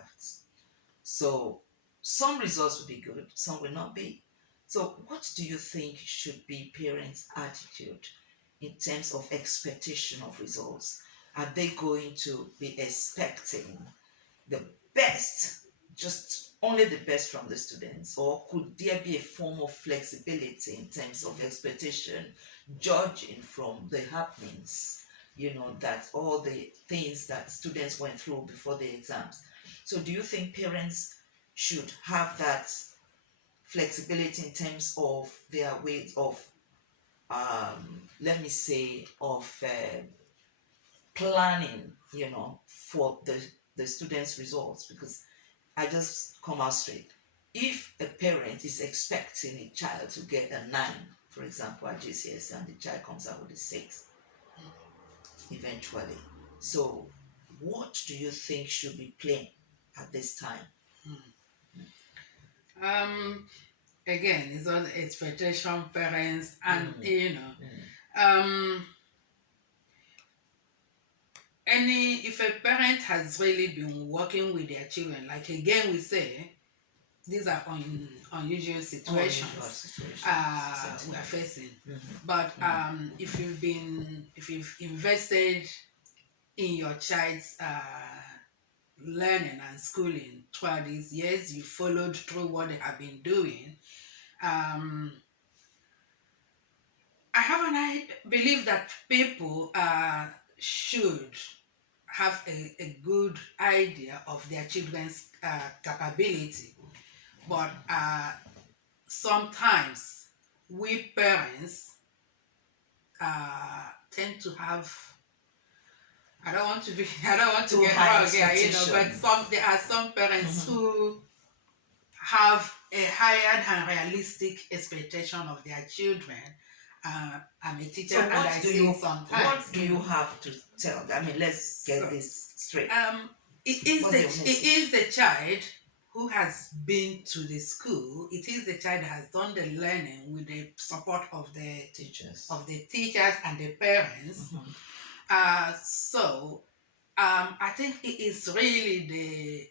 crafts. So some results will be good, some will not be. So what do you think should be parents' attitude in terms of expectation of results? Are they going to be expecting the best, just only the best from the students, or could there be a form of flexibility in terms of expectation, judging from the happenings, that all the things that students went through before the exams? So do you think parents should have that flexibility in terms of their ways of, let me say, of planning, for the students' results? Because I just come out straight. If a parent is expecting a child to get a 9, for example, at GCS, and the child comes out with a 6 eventually, so what do you think should be playing at this time? Again, it's all the expectation parents and if a parent has really been working with their children, like again we say, these are unusual situations we are facing. But if you've invested in your child's learning and schooling throughout these years, you followed through what they have been doing. I believe that people should have a good idea of their children's capability, but sometimes we parents tend to have, I don't want to get wrong here, but there are some parents who have a higher than realistic expectation of their children. I'm a teacher, so and I see sometimes. What do you have to tell? I mean, let's get this straight. It is the child who has been to the school. It is the child that has done the learning with the support of the teachers and the parents. So I think it is really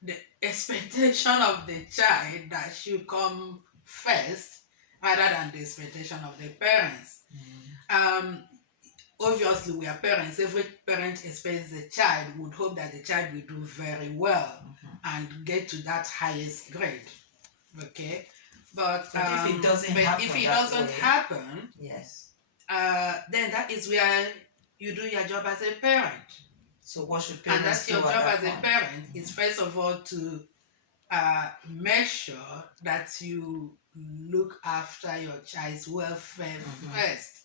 the expectation of the child that should come first, rather than the expectation of the parents. Obviously, we are parents. Every parent expects the child, would hope that the child will do very well and get to that highest grade. Okay, but if it doesn't happen, yes, then that is where you do your job as a parent. So what should parents do? And that's your job as a parent, is first of all to make sure that you look after your child's welfare first.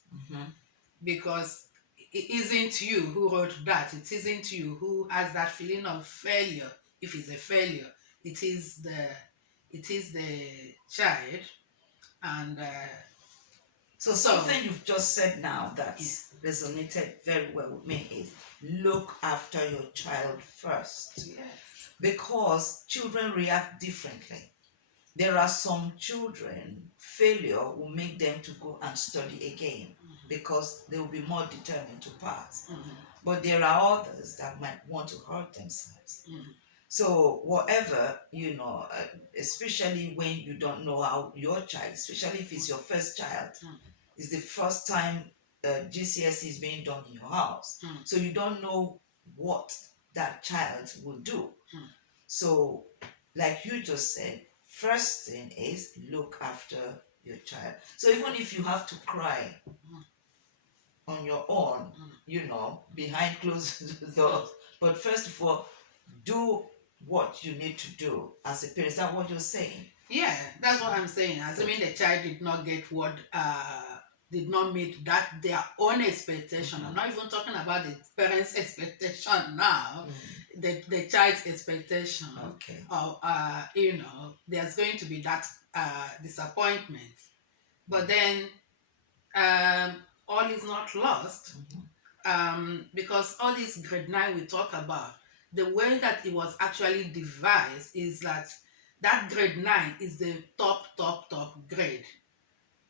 Because it isn't you who wrote that. It isn't you who has that feeling of failure. If it's a failure, it is the child. And so something you've just said now that resonated very well with me is look after your child first. Yes. Because children react differently. There are some children, failure will make them to go and study again because they will be more determined to pass. But there are others that might want to hurt themselves. So whatever, especially when you don't know how your child, especially if it's your first child, is the first time GCSE is being done in your house. So you don't know what that child will do. So like you just said, first thing is look after your child. So even if you have to cry on your own, behind closed doors, but first of all, do what you need to do as a parent. Is that what you're saying? Yeah, that's what I'm saying. Assuming the child did not get what did not meet that their own expectation. I'm not even talking about the parents' expectation now. The child's expectation. Okay. There's going to be that disappointment. But then all is not lost, because all this grade 9 we talk about, the way that it was actually devised is that grade 9 is the top grade.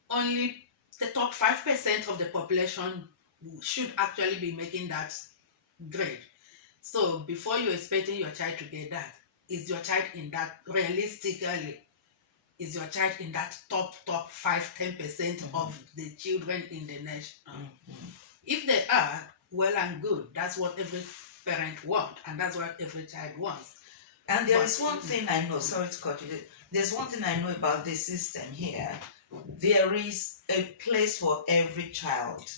Only the top 5% of the population should actually be making that grade. So before you're expecting your child to get that, is your child in that realistically? Is your child in that top 5-10% of the children in the nation? If they are, well and good. That's what every parent wants, and that's what every child wants. And there is one thing I know, sorry to cut you, there's one thing I know about this system here. There is a place for every child.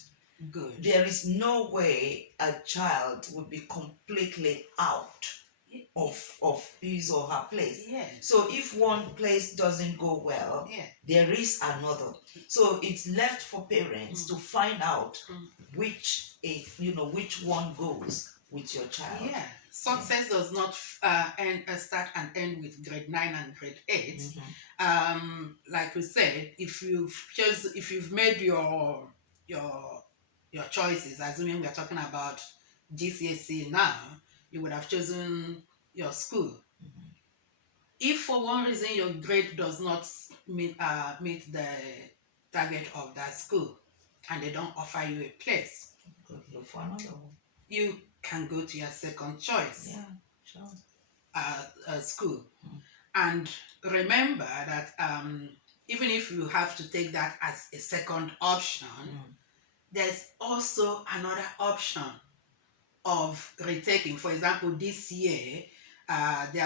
Good. There is no way a child would be completely out of his or her place. Yeah. So if one place doesn't go well, there is another. So it's left for parents to find out which one goes with your child. Yeah. Success does not start and end with grade 9 and grade 8. Like we said, if you've made your choices, assuming we're talking about GCSE now, you would have chosen your school. If for one reason your grade does not meet the target of that school and they don't offer you a place, look for another one. You can go to your second choice school. And remember that even if you have to take that as a second option, there's also another option of retaking. For example, this year, there